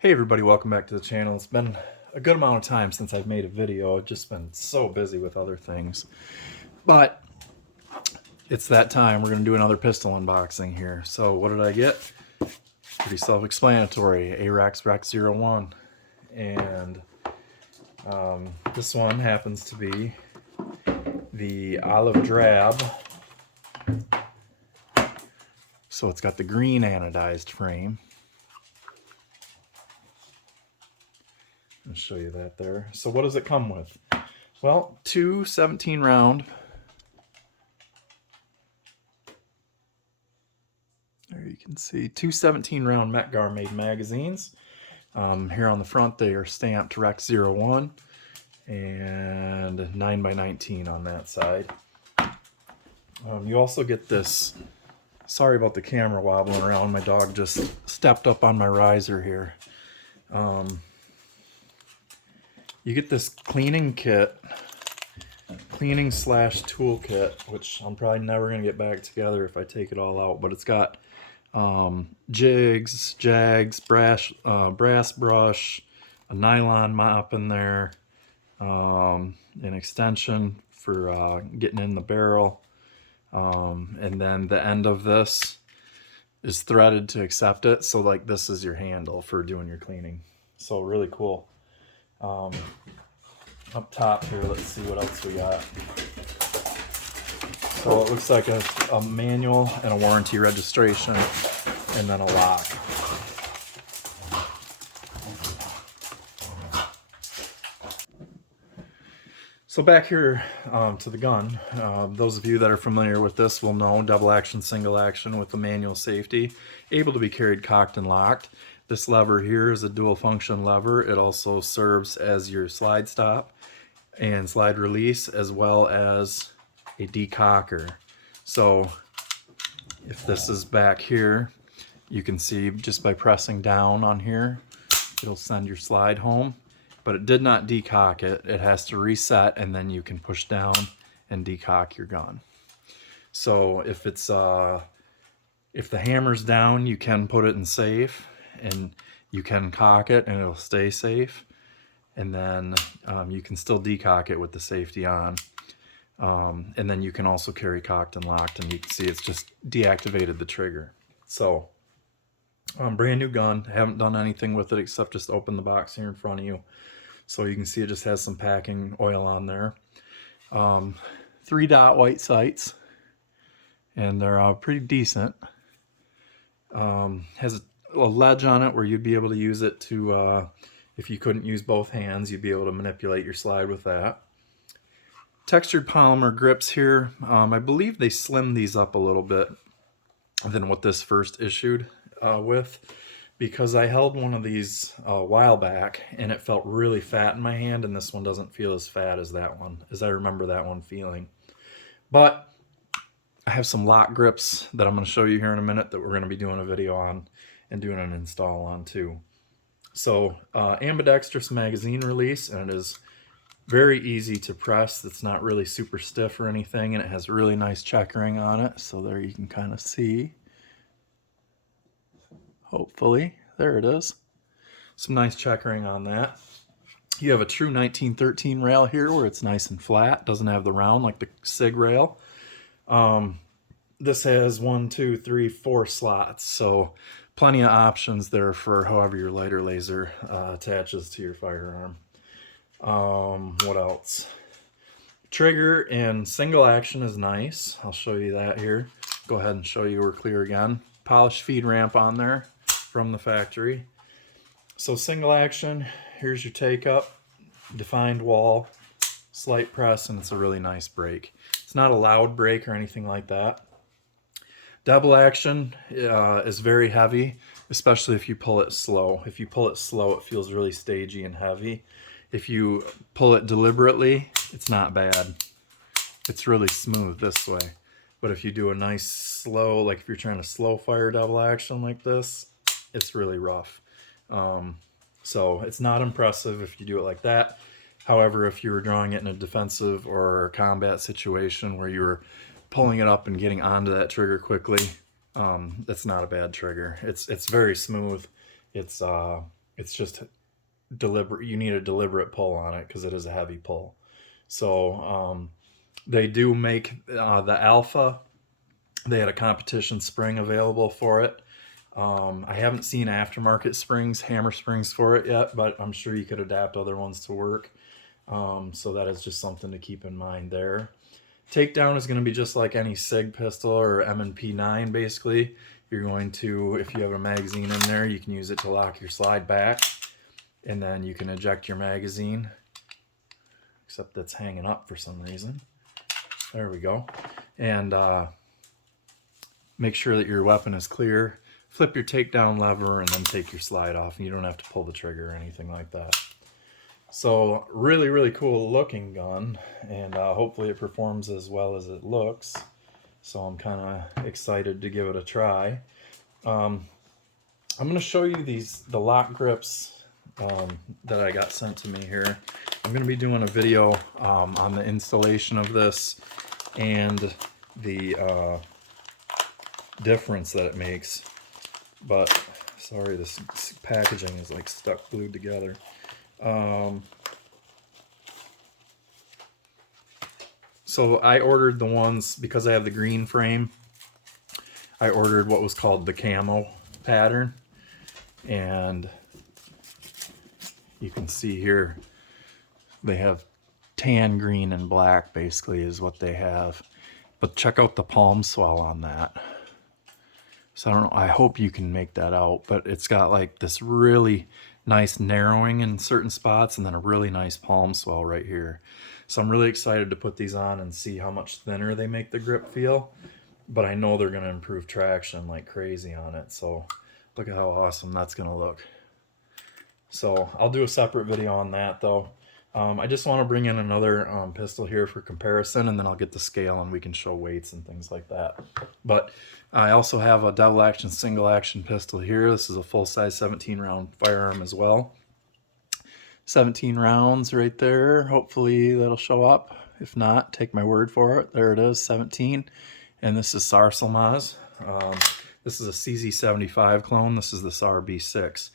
Hey everybody, welcome back to the channel. It's been a good amount of time since I've made a video. I've just been so busy with other things. But it's that time. We're going to do another pistol unboxing here. So what did I get? Pretty self-explanatory. ARAX Rex 01. And this one happens to be the olive drab. So it's got the green anodized frame. I'll show you that there. So what does it come with? Well, two 17 round. There you can see two 17 round Metgar made magazines. Here on the front they are stamped Rex 01 and 9x19 on that side. You also get this, sorry about the camera wobbling around, my dog just stepped up on my riser here. You get this cleaning kit, cleaning slash tool kit, which I'm probably never going to get back together if I take it all out, but it's got jigs, jags, brass brush, a nylon mop in there, an extension for getting in the barrel, and then the end of this is threaded to accept it, so like this is your handle for doing your cleaning. So really cool. Up top here, let's see what else we got. So it looks like a manual and a warranty registration, and then a lock. So back here to the gun, those of you that are familiar with this will know double action, single action with the manual safety, able to be carried cocked and locked. This lever here is a dual function lever. It also serves as your slide stop and slide release, as well as a decocker. So if this is back here, you can see just by pressing down on here, it'll send your slide home, but it did not decock it. It has to reset, and then you can push down and decock your gun. So if it's if the hammer's down, you can put it in safe, and you can cock it and it'll stay safe. And then you can still decock it with the safety on. And then you can also carry cocked and locked, and you can see it's just deactivated the trigger. So brand new gun. I haven't done anything with it except just open the box here in front of you. So you can see it just has some packing oil on there. 3-dot white sights, and they're pretty decent. Has a ledge on it where you'd be able to use it to, if you couldn't use both hands, you'd be able to manipulate your slide with that. Textured polymer grips here. I believe they slimmed these up a little bit than what this first issued with, because I held one of these a while back and it felt really fat in my hand, and this one doesn't feel as fat as that one, as I remember that one feeling. But I have some lock grips that I'm going to show you here in a minute that we're going to be doing a video on and doing an install on too. So ambidextrous magazine release, and it is very easy to press. It's not really super stiff or anything, and it has really nice checkering on it. So there you can kind of see. Hopefully, there it is. Some nice checkering on that. You have a true 1913 rail here where it's nice and flat. Doesn't have the round like the SIG rail. This has 1, 2, 3, 4 slots, so plenty of options there for however your lighter laser attaches to your firearm. What else? Trigger in single action is nice. I'll show you that here. Go ahead and show you we're clear again. Polished feed ramp on there from the factory. So single action, here's your take up, defined wall, slight press, and it's a really nice break. It's not a loud break or anything like that. Double action is very heavy, especially if you pull it slow. If you pull it slow, it feels really stagey and heavy. If you pull it deliberately, it's not bad. It's really smooth this way. But if you do a nice slow, like if you're trying to slow fire double action like this, it's really rough. So it's not impressive if you do it like that. However, if you were drawing it in a defensive or combat situation where you were pulling it up and getting onto that trigger quickly, that's not a bad trigger. It's very smooth. It's It's just deliberate. You need a deliberate pull on it because it is a heavy pull. So they do make the Alpha. They had a competition spring available for it. I haven't seen aftermarket springs, hammer springs for it yet, but I'm sure you could adapt other ones to work. So that is just something to keep in mind there. Takedown is going to be just like any SIG pistol or M&P 9 basically. You're going to, if you have a magazine in there, you can use it to lock your slide back, and then you can eject your magazine, except that's hanging up for some reason. There we go. And make sure that your weapon is clear. Flip your takedown lever and then take your slide off, and you don't have to pull the trigger or anything like that. So really, really cool looking gun, and hopefully it performs as well as it looks. So I'm kind of excited to give it a try. I'm going to show you the lock grips that I got sent to me here. I'm going to be doing a video on the installation of this and the difference that it makes. But sorry, this packaging is like stuck glued together. So I ordered the ones, because I have the green frame, I ordered what was called the camo pattern, and you can see here they have tan, green, and black basically is what they have. But check out the palm swell on that. So I don't know, I hope you can make that out, but it's got like this really nice narrowing in certain spots and then a really nice palm swell right here. So I'm really excited to put these on and see how much thinner they make the grip feel, but I know they're going to improve traction like crazy on it. So look at how awesome that's going to look. So I'll do a separate video on that though. I just want to bring in another pistol here for comparison, and then I'll get the scale and we can show weights and things like that. But I also have a double action, single action pistol here. This is a full size 17 round firearm as well. 17 rounds right there. Hopefully that'll show up. If not, take my word for it. There it is, 17. And this is Sarsilmaz. This is a CZ75 clone. This is the SAR B6.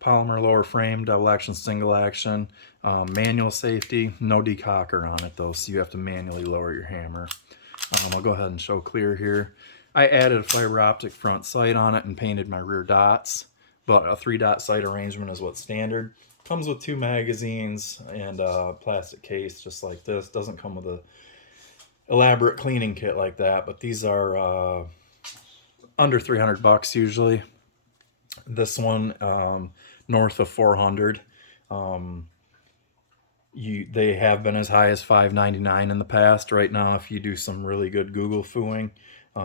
Polymer lower frame, double action, single action, manual safety, no decocker on it though, so you have to manually lower your hammer. I'll go ahead and show clear here. I added a fiber optic front sight on it and painted my rear dots, but a 3-dot sight arrangement is what's standard. Comes with 2 magazines and a plastic case just like this. Doesn't come with a elaborate cleaning kit like that, but these are under 300 bucks usually. This one north of 400. They have been as high as $5.99 in the past. Right now, if you do some really good Google fooing,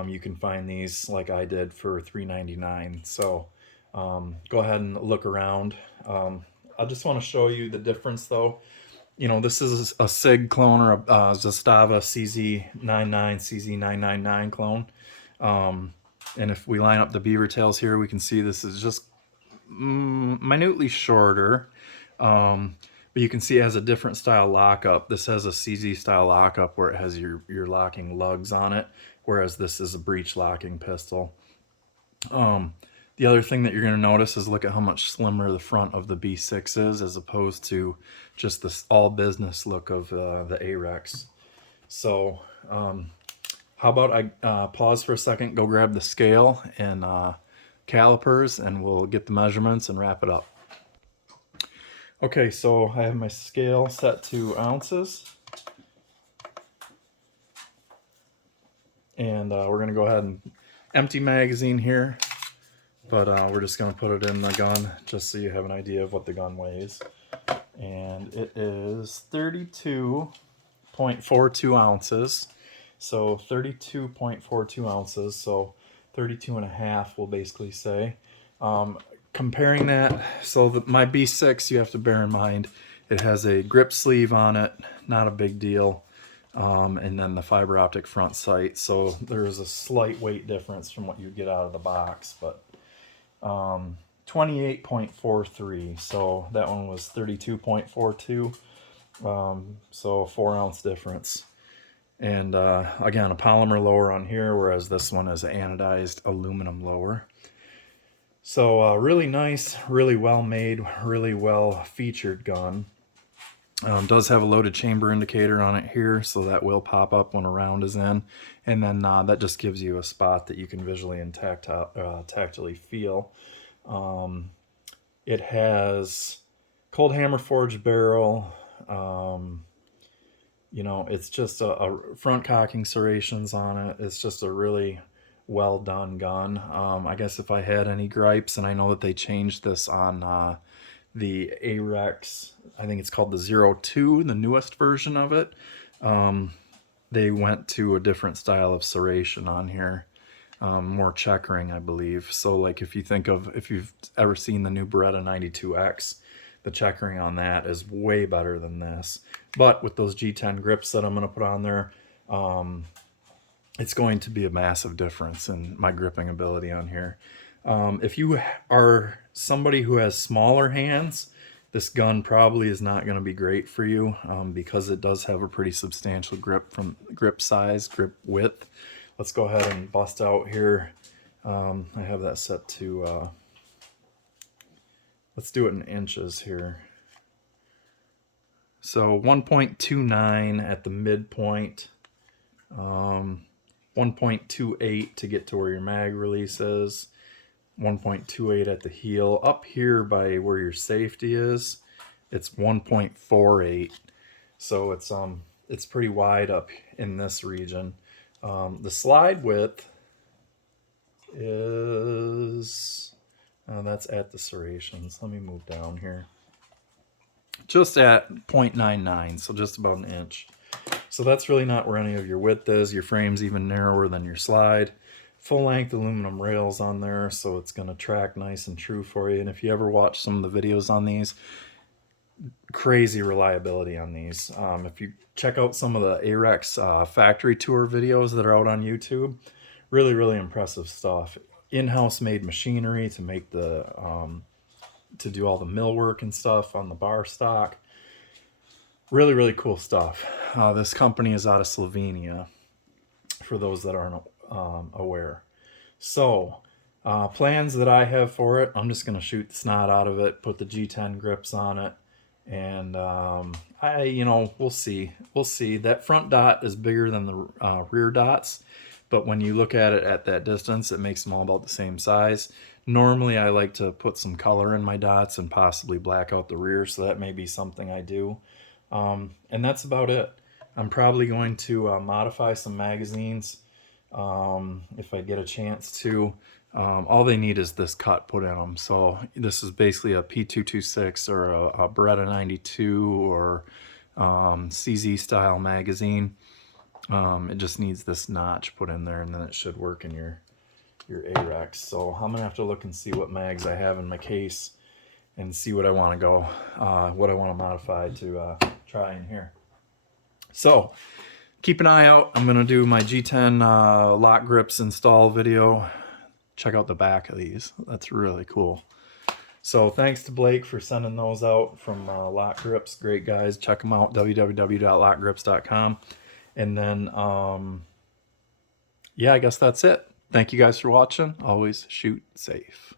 you can find these like I did for $3.99. So go ahead and look around. I just want to show you the difference though. You know, this is a SIG clone or a Zastava CZ99, CZ999 clone. And if we line up the beaver tails here, we can see this is just minutely shorter. But you can see it has a different style lockup. This has a CZ style lockup where it has your locking lugs on it, whereas this is a breech locking pistol. The other thing that you're going to notice is look at how much slimmer the front of the B6 is as opposed to just this all business look of the AREX. So how about I pause for a second, go grab the scale and calipers, and we'll get the measurements and wrap it up. Okay, so I have my scale set to ounces. And we're going to go ahead and empty magazine here. But we're just going to put it in the gun just so you have an idea of what the gun weighs. And it is 32.42 ounces. So 32.42 ounces, so 32 and a half we'll basically say. Comparing that, so my B6, you have to bear in mind, it has a grip sleeve on it, not a big deal. And then the fiber optic front sight. So there's a slight weight difference from what you get out of the box, but 28.43. So that one was 32.42. So a 4-ounce difference. And again, a polymer lower on here, whereas this one is an anodized aluminum lower. So really nice, really well made, really well featured gun. Does have a loaded chamber indicator on it here, so that will pop up when a round is in. And then that just gives you a spot that you can visually and tactily feel. It has cold hammer forged barrel. You know, it's just a front cocking serrations on it. It's just a really well done gun. I guess if I had any gripes, and I know that they changed this on the AREX, I think it's called the 02, the newest version of it. They went to a different style of serration on here, more checkering, I believe. So like if you think of, if you've ever seen the new Beretta 92X, the checkering on that is way better than this. But with those G10 grips that I'm going to put on there, it's going to be a massive difference in my gripping ability on here. If you are somebody who has smaller hands, this gun probably is not going to be great for you, because it does have a pretty substantial grip size, grip width. Let's go ahead and bust out here. I have that set to, let's do it in inches here. So 1.29 at the midpoint, 1.28 to get to where your mag release is, 1.28 at the heel. Up here by where your safety is, it's 1.48. So it's pretty wide up in this region. The slide width is, that's at the serrations. Let me move down here. Just at 0.99, so just about an inch. So that's really not where any of your width is. Your frame's even narrower than your slide. Full length aluminum rails on there, so it's going to track nice and true for you. And if you ever watch some of the videos on these, crazy reliability on these. If you check out some of the AREX factory tour videos that are out on YouTube, really, really impressive stuff. In-house made machinery to make the to do all the mill work and stuff on the bar stock. Really, really cool stuff. This company is out of Slovenia, for those that aren't aware. So plans that I have for it, I'm just going to shoot the snot out of it, put the G10 grips on it, and we'll see. That front dot is bigger than the rear dots, but when you look at it at that distance, it makes them all about the same size. Normally I like to put some color in my dots and possibly black out the rear, so that may be something I do. And that's about it. I'm probably going to modify some magazines if I get a chance to. All they need is this cut put in them. So this is basically a P226 or a Beretta 92 or CZ style magazine. It just needs this notch put in there, and then it should work in your AREX. So I'm gonna have to look and see what mags I have in my case and see what I want to go, what I want to modify to try in here. So keep an eye out. I'm gonna do my G10 lock grips install video. Check out the back of these. That's really cool. So thanks to Blake for sending those out from Lock Grips. Great guys. Check them out, www.lockgrips.com. And then, yeah, I guess that's it. Thank you guys for watching. Always shoot safe.